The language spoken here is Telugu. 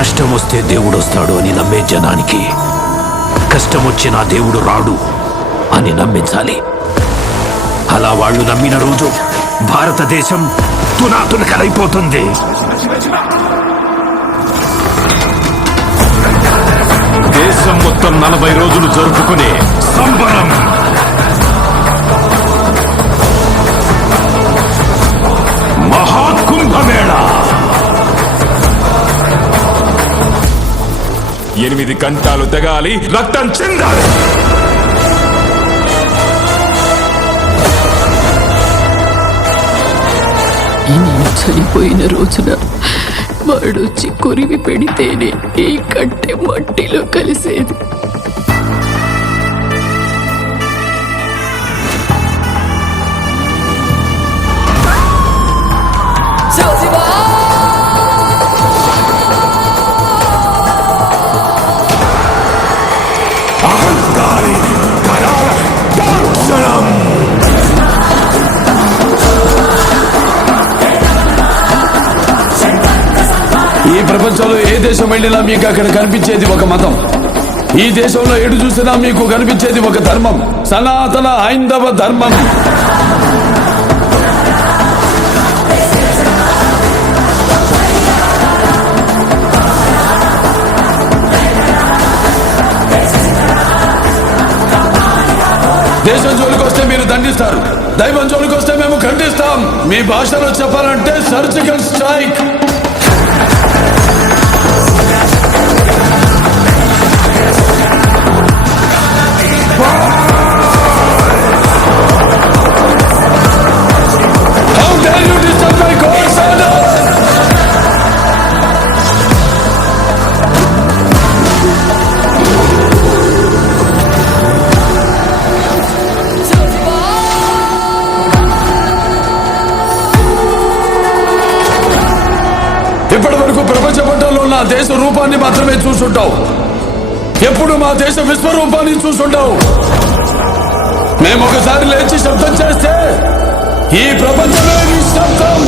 కష్టం వస్తే దేవుడు వస్తాడు అని నమ్మే జనానికి కష్టం వచ్చినా దేవుడు రాడు అని నమ్మించాలి. అలా వాళ్ళు నమ్మిన రోజు భారతదేశం తునాతునకలైపోతుంది. దేశం మొత్తం 40 రోజులు జరుపుకునే సంబరం మహాకుంభమేళ. 8 గంటలు తెగాలి, రక్తం చెందాలి. నేను చనిపోయిన రోజున వాడొచ్చి కొరివి పెడితేనే ఈ కట్టె మట్టిలో కలిసేది. ఈ ప్రపంచంలో ఏ దేశం వెళ్ళినా మీకు అక్కడ కనిపించేది ఒక మతం. ఈ దేశంలో ఎటు చూసినా మీకు కనిపించేది ఒక ధర్మం, సనాతన హైందవ ధర్మం. దేశం జోలికి వస్తే మీరు దండిస్తారు, దైవం జోలికి వస్తే మేము ఖండిస్తాం. మీ భాషలో చెప్పాలంటే surgical strike. How dare you disturb my God's order? ఇప్పటి వరకు ప్రపంచ పటంలో నా దేశ రూపాన్ని మాత్రమే చూసుంటావు. ఎప్పుడు మా దేశ విశ్వరూపాన్ని చూసుంటావు. మేము ఒకసారి లేచి శబ్దం చేస్తే ఈ ప్రపంచమే నిశ్శబ్దం.